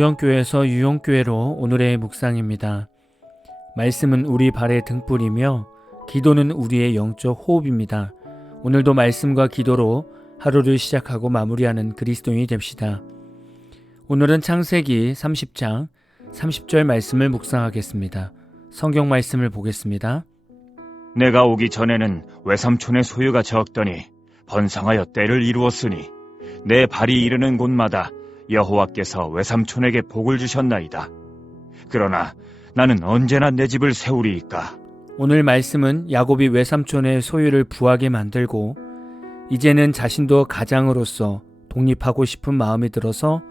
의영교회에서 유영교회로 오늘의 묵상입니다. 말씀은 우리 발의 등불이며 기도는 우리의 영적 호흡입니다. 오늘도 말씀과 기도로 하루를 시작하고 마무리하는 그리스도인이 됩시다. 오늘은 창세기 30장 30절 말씀을 묵상하겠습니다. 성경 말씀을 보겠습니다. 내가 오기 전에는 외삼촌의 소유가 적더니 번성하여 때를 이루었으니 내 발이 이르는 곳마다 여호와께서 외삼촌에게 복을 주셨나이다. 그러나 나는 언제나 내 집을 세우리이까. 오늘 말씀은 야곱이 외삼촌의 소유를 부하게 만들고 이제는 자신도 가장으로서 독립하고 싶은 마음이 들어서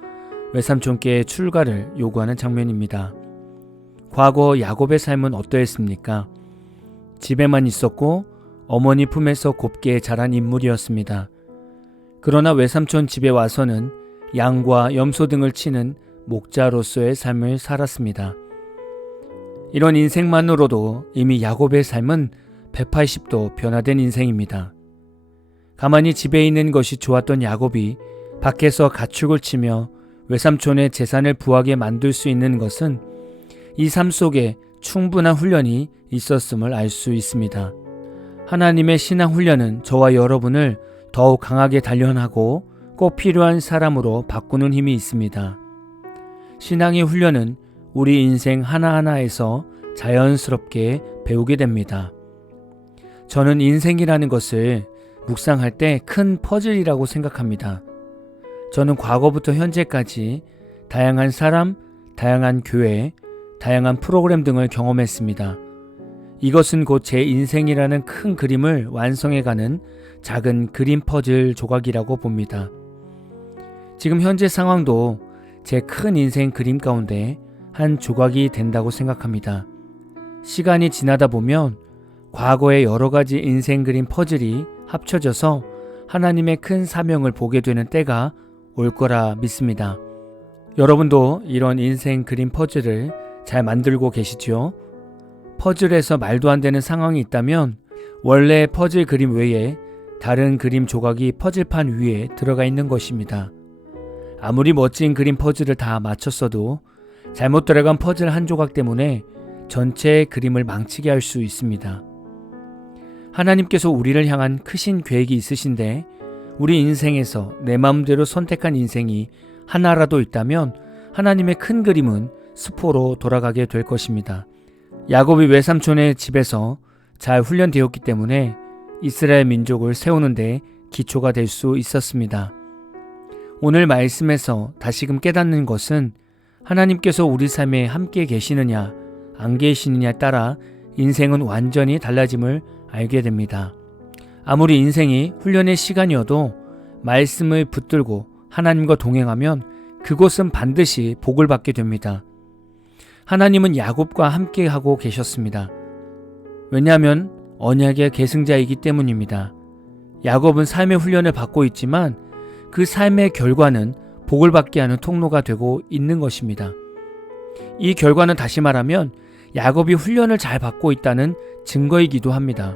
외삼촌께 출가를 요구하는 장면입니다. 과거 야곱의 삶은 어떠했습니까? 집에만 있었고 어머니 품에서 곱게 자란 인물이었습니다. 그러나 외삼촌 집에 와서는 양과 염소 등을 치는 목자로서의 삶을 살았습니다. 이런 인생만으로도 이미 야곱의 삶은 180도 변화된 인생입니다. 가만히 집에 있는 것이 좋았던 야곱이 밖에서 가축을 치며 외삼촌의 재산을 부하게 만들 수 있는 것은 이 삶 속에 충분한 훈련이 있었음을 알 수 있습니다. 하나님의 신앙 훈련은 저와 여러분을 더욱 강하게 단련하고 꼭 필요한 사람으로 바꾸는 힘이 있습니다. 신앙의 훈련은 우리 인생 하나하나에서 자연스럽게 배우게 됩니다. 저는 인생이라는 것을 묵상할 때 큰 퍼즐이라고 생각합니다. 저는 과거부터 현재까지 다양한 사람, 다양한 교회, 다양한 프로그램 등을 경험했습니다. 이것은 곧 제 인생이라는 큰 그림을 완성해가는 작은 그림 퍼즐 조각이라고 봅니다. 지금 현재 상황도 제 큰 인생 그림 가운데 한 조각이 된다고 생각합니다. 시간이 지나다 보면 과거의 여러 가지 인생 그림 퍼즐이 합쳐져서 하나님의 큰 사명을 보게 되는 때가 올 거라 믿습니다. 여러분도 이런 인생 그림 퍼즐을 잘 만들고 계시죠? 퍼즐에서 말도 안 되는 상황이 있다면 원래 퍼즐 그림 외에 다른 그림 조각이 퍼즐판 위에 들어가 있는 것입니다. 아무리 멋진 그림 퍼즐을 다 맞췄어도 잘못 들어간 퍼즐 한 조각 때문에 전체 그림을 망치게 할 수 있습니다. 하나님께서 우리를 향한 크신 계획이 있으신데 우리 인생에서 내 마음대로 선택한 인생이 하나라도 있다면 하나님의 큰 그림은 수포로 돌아가게 될 것입니다. 야곱이 외삼촌의 집에서 잘 훈련되었기 때문에 이스라엘 민족을 세우는데 기초가 될 수 있었습니다. 오늘 말씀에서 다시금 깨닫는 것은 하나님께서 우리 삶에 함께 계시느냐 안 계시느냐에 따라 인생은 완전히 달라짐을 알게 됩니다. 아무리 인생이 훈련의 시간이어도 말씀을 붙들고 하나님과 동행하면 그곳은 반드시 복을 받게 됩니다. 하나님은 야곱과 함께하고 계셨습니다. 왜냐하면 언약의 계승자이기 때문입니다. 야곱은 삶의 훈련을 받고 있지만 그 삶의 결과는 복을 받게 하는 통로가 되고 있는 것입니다. 이 결과는 다시 말하면 야곱이 훈련을 잘 받고 있다는 증거이기도 합니다.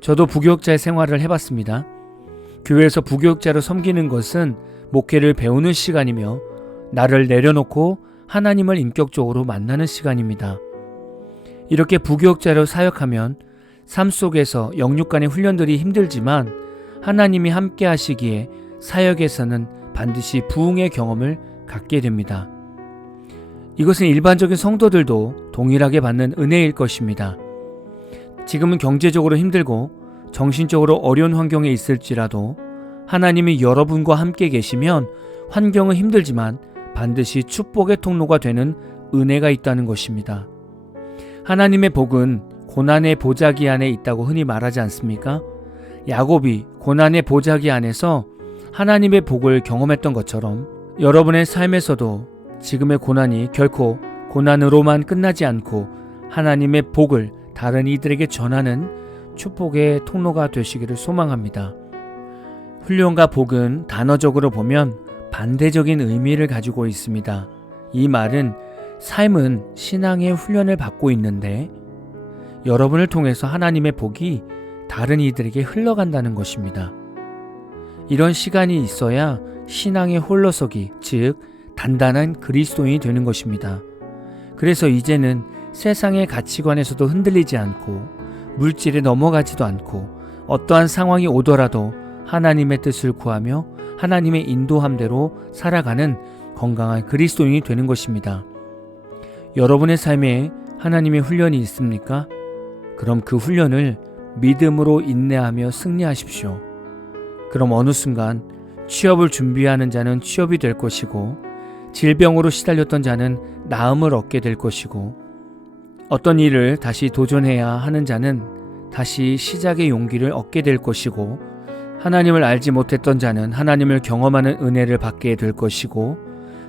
저도 부교육자의 생활을 해봤습니다. 교회에서 부교육자로 섬기는 것은 목회를 배우는 시간이며 나를 내려놓고 하나님을 인격적으로 만나는 시간입니다. 이렇게 부교육자로 사역하면 삶 속에서 영육 간의 훈련들이 힘들지만 하나님이 함께 하시기에 사역에서는 반드시 부흥의 경험을 갖게 됩니다. 이것은 일반적인 성도들도 동일하게 받는 은혜일 것입니다. 지금은 경제적으로 힘들고 정신적으로 어려운 환경에 있을지라도 하나님이 여러분과 함께 계시면 환경은 힘들지만 반드시 축복의 통로가 되는 은혜가 있다는 것입니다. 하나님의 복은 고난의 보자기 안에 있다고 흔히 말하지 않습니까? 야곱이 고난의 보자기 안에서 하나님의 복을 경험했던 것처럼 여러분의 삶에서도 지금의 고난이 결코 고난으로만 끝나지 않고 하나님의 복을 다른 이들에게 전하는 축복의 통로가 되시기를 소망합니다. 훈련과 복은 단어적으로 보면 반대적인 의미를 가지고 있습니다. 이 말은 삶은 신앙의 훈련을 받고 있는데 여러분을 통해서 하나님의 복이 다른 이들에게 흘러간다는 것입니다. 이런 시간이 있어야 신앙의 홀로서기, 즉 단단한 그리스도인이 되는 것입니다. 그래서 이제는 세상의 가치관에서도 흔들리지 않고 물질에 넘어가지도 않고 어떠한 상황이 오더라도 하나님의 뜻을 구하며 하나님의 인도함대로 살아가는 건강한 그리스도인이 되는 것입니다. 여러분의 삶에 하나님의 훈련이 있습니까? 그럼 그 훈련을 믿음으로 인내하며 승리하십시오. 그럼 어느 순간 취업을 준비하는 자는 취업이 될 것이고 질병으로 시달렸던 자는 나음을 얻게 될 것이고 어떤 일을 다시 도전해야 하는 자는 다시 시작의 용기를 얻게 될 것이고 하나님을 알지 못했던 자는 하나님을 경험하는 은혜를 받게 될 것이고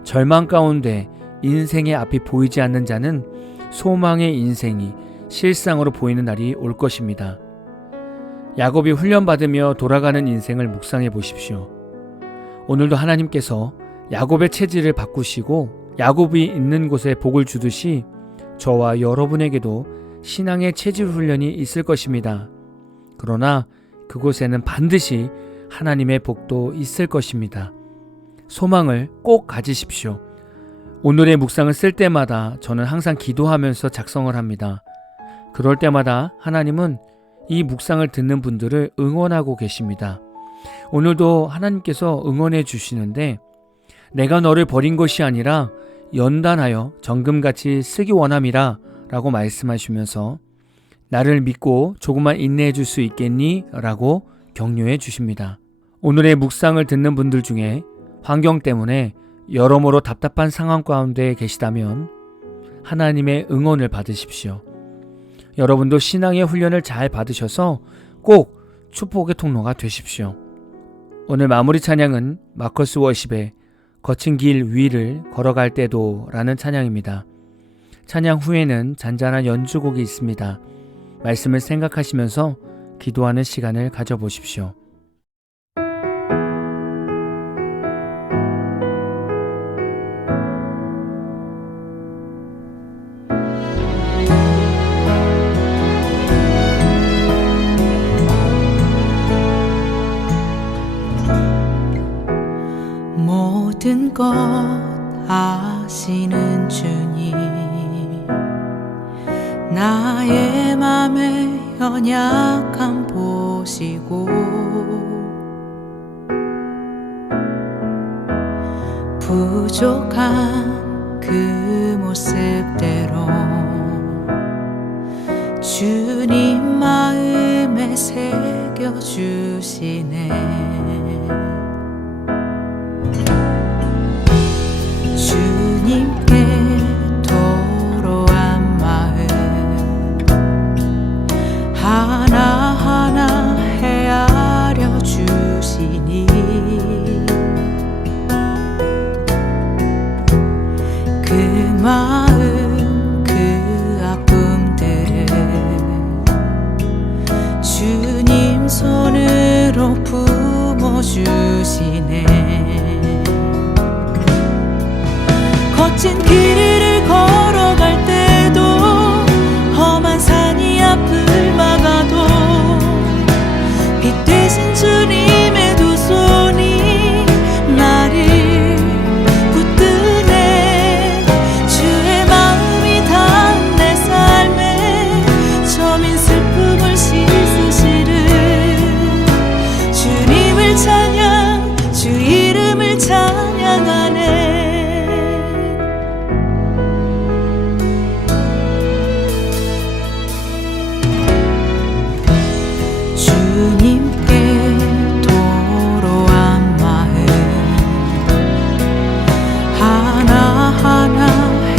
절망 가운데 인생의 앞이 보이지 않는 자는 소망의 인생이 실상으로 보이는 날이 올 것입니다. 야곱이 훈련받으며 돌아가는 인생을 묵상해 보십시오. 오늘도 하나님께서 야곱의 체질을 바꾸시고 야곱이 있는 곳에 복을 주듯이 저와 여러분에게도 신앙의 체질 훈련이 있을 것입니다. 그러나 그곳에는 반드시 하나님의 복도 있을 것입니다. 소망을 꼭 가지십시오. 오늘의 묵상을 쓸 때마다 저는 항상 기도하면서 작성을 합니다. 그럴 때마다 하나님은 이 묵상을 듣는 분들을 응원하고 계십니다. 오늘도 하나님께서 응원해 주시는데 내가 너를 버린 것이 아니라 연단하여 정금같이 쓰기 원함이라 라고 말씀하시면서 나를 믿고 조금만 인내해 줄 수 있겠니? 라고 격려해 주십니다. 오늘의 묵상을 듣는 분들 중에 환경 때문에 여러모로 답답한 상황 가운데 계시다면 하나님의 응원을 받으십시오. 여러분도 신앙의 훈련을 잘 받으셔서 꼭 축복의 통로가 되십시오. 오늘 마무리 찬양은 마커스 워십의 거친 길 위를 걸어갈 때도 라는 찬양입니다. 찬양 후에는 잔잔한 연주곡이 있습니다. 말씀을 생각하시면서 기도하는 시간을 가져보십시오. 모든 것 아시는 주님, 나의 맘의 연약함 보시고 부족한 그 모습대로 주님 마음에 새겨주시네. 주님께 도로한 마음 하나하나 헤아려 주시니 그 마음 그 아픔들을 주님 손으로 품어주시네. 거친 길을 걸어갈 때도 험한 산이 앞을 막아도 빛 되신 주님의 두 손이 나를 붙드네. 주의 마음이 닿은 내 삶에 저민 슬픔을 씻으시는 주님을 찬양 주 이름을 찬양하네. 주님께 도로한 마음 하나하나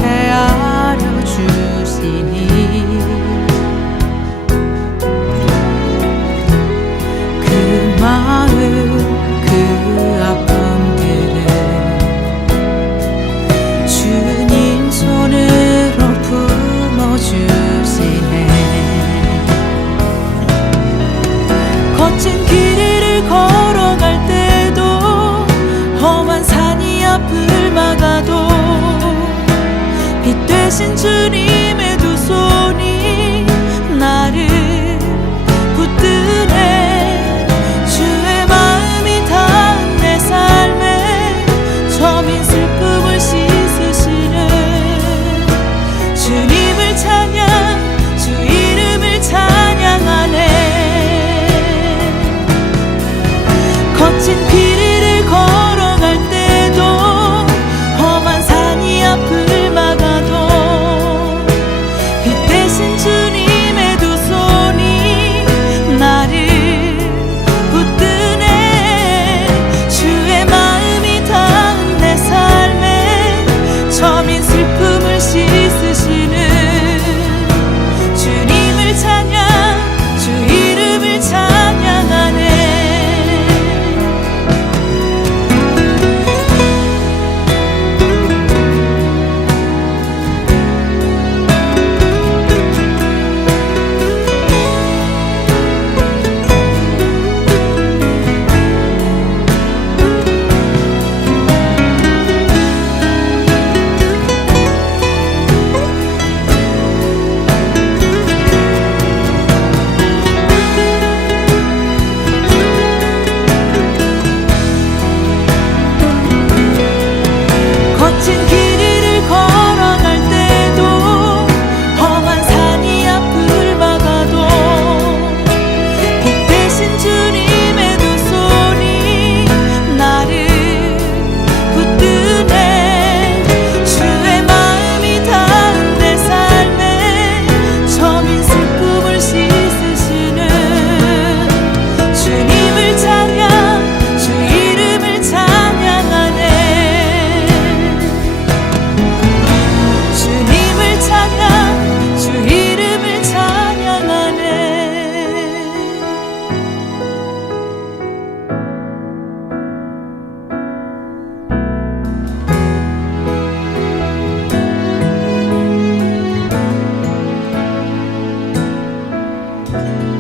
헤아려 주시니 그 마음 그 아픔들을 주님 손으로 품어주시네. 거친 길을 걸어갈 때도 험한 산이 앞을 막아도 빛 되신 주님의 두 손이 나를 붙드네. 주의 마음이 닿은 내 삶에 저민 슬픔을 때